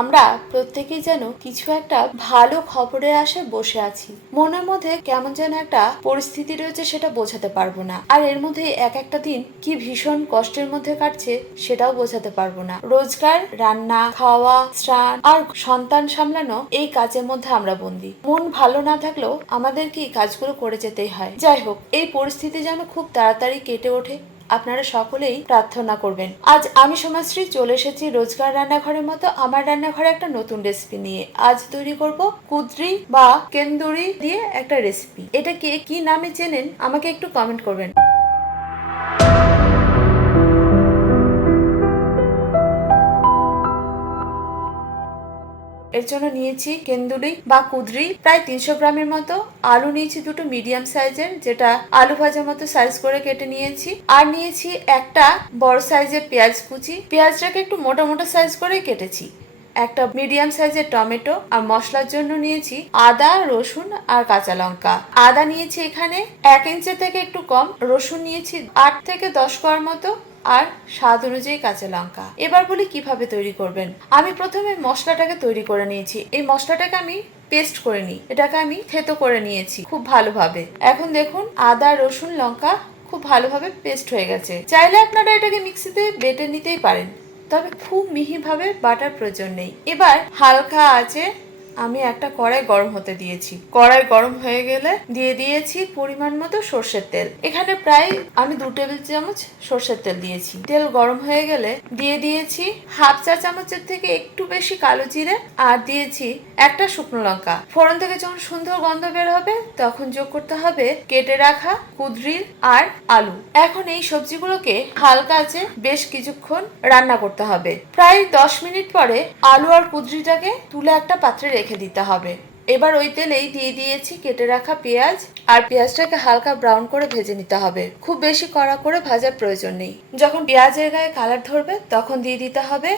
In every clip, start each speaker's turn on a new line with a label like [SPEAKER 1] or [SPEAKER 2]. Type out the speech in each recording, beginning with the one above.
[SPEAKER 1] আমরা প্রত্যেকেই যেন কিছু একটা ভালো খবরের আশে বসে আছি। মনের মধ্যে কেমন যেন একটা পরিস্থিতি রয়েছে সেটা বোঝাতে পারব না। আর এর মধ্যে এক একটা দিন কি ভীষণ কষ্টের মধ্যে কাটছে সেটাও বোঝাতে পারব না। রোজগার, রান্না, খাওয়া, স্নান আর সন্তান সামলানো এই কাজের মধ্যে আমরা বন্দি। মন ভালো না থাকলেও আমাদেরকে এই কাজগুলো করে যেতেই হয়? যাই হোক, এই পরিস্থিতি যেন খুব তাড়াতাড়ি কেটে ওঠে আপনারা সকলেই প্রার্থনা করবেন। আজ আমি সমাজশ্রী চলে এসেছি রোজগার রান্নাঘরের মতো আমার রান্নাঘরে একটা নতুন রেসিপি নিয়ে। আজ তৈরি করব কুদ্রি বা কেন্দুরি দিয়ে একটা রেসিপি এটা কে কি নামে চেনেন আমাকে একটু কমেন্ট করবেন। এর জন্য নিয়েছি কেন্দুরি বা কুদরি। প্রায় তিনশো গ্রামের মতো আলু নিয়েছি, দুটো মিডিয়াম সাইজের যেটা আলু ভাজার মতো সাইজ করে কেটে নিয়েছি। আর নিয়েছি একটা বড় সাইজের পেঁয়াজ কুচি। পেঁয়াজটাকে একটু মোটা মোটা সাইজ করে কেটেছি। একটা মিডিয়াম সাইজের টমেটো আর মশলার জন্য নিয়েছি আদা, রসুন আর কাঁচা লঙ্কা। আদা নিয়েছি এখানে এক ইঞ্চি থেকে একটু কম, রসুন নিয়েছি আট থেকে দশ কোয়ার মতো। আর স্বাদ অনুযায়ী কাঁচা লঙ্কা। এবার বলি কীভাবে তৈরি করবেন। আমি প্রথমে মশলাটাকে তৈরি করে নিয়েছি। এই মশলাটাকে আমি পেস্ট করে নিই। এটাকে আমি থেতো করে নিয়েছি খুব ভালোভাবে। এখন দেখুন, আদা, রসুন, লঙ্কা খুব ভালোভাবে পেস্ট হয়ে গেছে। চাইলে আপনারা এটাকে মিক্সিতে বেটে নিতেই পারেন। তবে খুব মিহিভাবে বাটার প্রয়োজন নেই। এবার হালকা আছে আমি একটা কড়াই গরম হতে দিয়েছি। কড়াই গরম হয়ে গেলে দিয়ে দিয়েছি পরিমাণ মতো সর্ষের তেল। এখানে প্রায় আমি দু টেবিল চামচ সর্ষের তেল দিয়েছি। তেল গরম হয়ে গেলে দিয়ে দিয়েছি হাফ চা চামচের থেকে একটু বেশি কালো জিরে আর দিয়েছি একটা শুকনো লঙ্কা। ফোড়ন থেকে যখন সুন্দর গন্ধ বের হবে, তখন যোগ করতে হবে কেটে রাখা কুদরির আর আলু। এখন এই সবজিগুলোকে হালকা আছে বেশ কিছুক্ষণ রান্না করতে হবে। প্রায় দশ মিনিট পরে আলু আর কুদরিটাকে তুলে একটা পাত্রে রেখে দিতে হবে। এবার ওই তেলেই দিয়ে দিয়েছি কেটে রাখা পেঁয়াজ, আর পেঁয়াজটাকে হালকা ব্রাউন করে ভেজে নিতে হবে। খুব বেশি কড়া করে ভাজার প্রয়োজন নেই। যখন পেঁয়াজের গায়ে কালার ধরবে, তখন দিয়ে দিতে হবে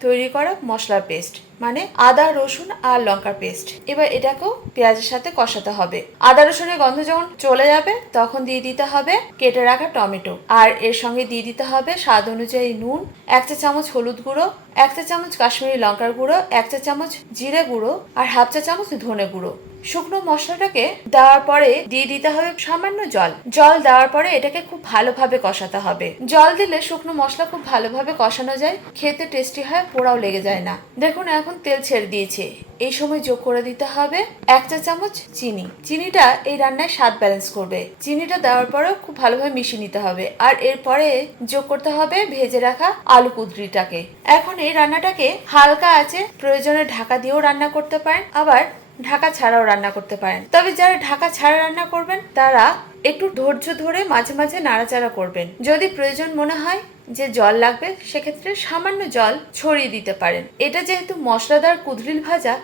[SPEAKER 1] তৈরি করা মশলার পেস্ট। মানে আদা, রসুন আর লঙ্কার পেস্ট। এবার এটাকেও পেঁয়াজের সাথে কষাতে হবে। আদা, রসুনের গন্ধ যখন চলে যাবে, তখন দিয়ে দিতে হবে কেটে রাখা টমেটো। আর এর সঙ্গে দিয়ে দিতে হবে স্বাদ অনুযায়ী নুন, এক চা চামচ হলুদ গুঁড়ো, এক চা চামচ কাশ্মীরি লঙ্কার গুঁড়ো, এক চা চামচ জিরে গুঁড়ো আর হাফ চা চামচ ধনে গুঁড়ো। শুকনো মশলাটাকে দেওয়ার পরে দিয়ে দিতে হবে সামান্য জল। জল দেওয়ার পরে এটাকে খুব ভালোভাবে কষাতে হবে। জল দিলে শুকনো মশলা খুব ভালোভাবে কষানো যায়, খেতে টেস্টি হয়, পোড়াও লেগে যায় না। দেখুন, এখন তেল ছেড়ে দিয়েছে। এই সময় যোগ করে দিতে হবে এক চা চামচ চিনি। চিনিটা এই রান্নায় স্বাদ ব্যালেন্স করবে। চিনিটা দেওয়ার পরেও খুব ভালোভাবে মিশিয়ে নিতে হবে। আর এরপরে যোগ করতে হবে ভেজে রাখা আলু কুদরিটাকে। এখন এই রান্নাটাকে হালকা আছে, প্রয়োজনে ঢাকা দিয়েও রান্না করতে পারেন, আবার ঢাকা ছাড়াও রান্না করতে পারেন। তবে যারা ঢাকা ছাড়া রান্না করবেন, তারা একটু ধৈর্য ধরে মাঝে মাঝে নাড়াচাড়া করবেন। যদি প্রয়োজন মনে হয় যে জল লাগবে, সেক্ষেত্রে সামান্য জল ছড়িয়ে দিতে পারেন। এটা যেহেতু মশলাদার কুদরিল ভাজা,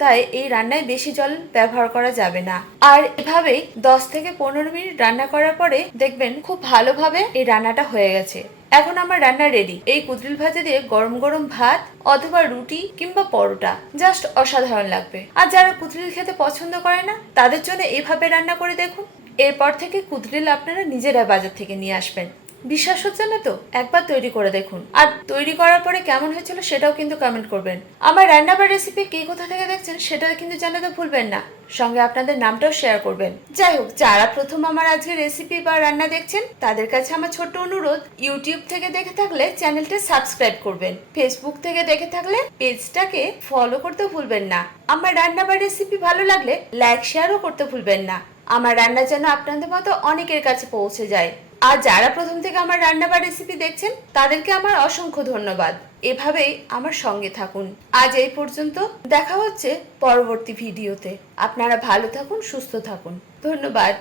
[SPEAKER 1] তাই এই রান্নায় বেশি জল ব্যবহার করা যাবে না। আর এভাবেই দশ থেকে পনেরো মিনিট রান্না করার পরে দেখবেন খুব ভালোভাবে এই রান্নাটা হয়ে গেছে। এখন আমার রান্না রেডি এই কুদরিল ভাজা দিয়ে গরম গরম ভাত অথবা রুটি কিংবা পরোটা জাস্ট অসাধারণ লাগবে। আর যারা কুদরিল খেতে পছন্দ করে না, তাদের জন্য এভাবে রান্না করে দেখুন। এরপর থেকে কুদরিল আপনারা নিজেরা বাজার থেকে নিয়ে আসবেন। বিশ্বাস হচ্ছে না তো? একবার তৈরি করে দেখুন। আর তৈরি করার পরে কেমন হয়েছিল সেটাও কিন্তু কমেন্ট করবেন। আমার রান্নাবার রেসিপি কে কোথা থেকে দেখছেন সেটা কিন্তু জানাতে ভুলবেন না। সঙ্গে আপনাদের নামটাও শেয়ার করবেন। যাই হোক, যারা প্রথম আমার আজকে রেসিপি বা রান্না দেখছেন, তাদের কাছে আমার ছোট্ট অনুরোধ ইউটিউব থেকে দেখে থাকলে চ্যানেলটা সাবস্ক্রাইব করবেন। ফেসবুক থেকে দেখে থাকলে পেজটাকে ফলো করতে ভুলবেন না। আমার রান্না বা রেসিপি ভালো লাগলে লাইক শেয়ারও করতে ভুলবেন না। আমার রান্না যেন আপনাদের মতো অনেকের কাছে পৌঁছে যায়। আর যারা প্রথম থেকে আমার রান্না বা রেসিপি দেখছেন, তাদেরকে আমার অসংখ্য ধন্যবাদ। এভাবেই আমার সঙ্গে থাকুন। আজ এই পর্যন্ত, দেখা হচ্ছে পরবর্তী ভিডিওতে। আপনারা ভালো থাকুন, সুস্থ থাকুন। ধন্যবাদ।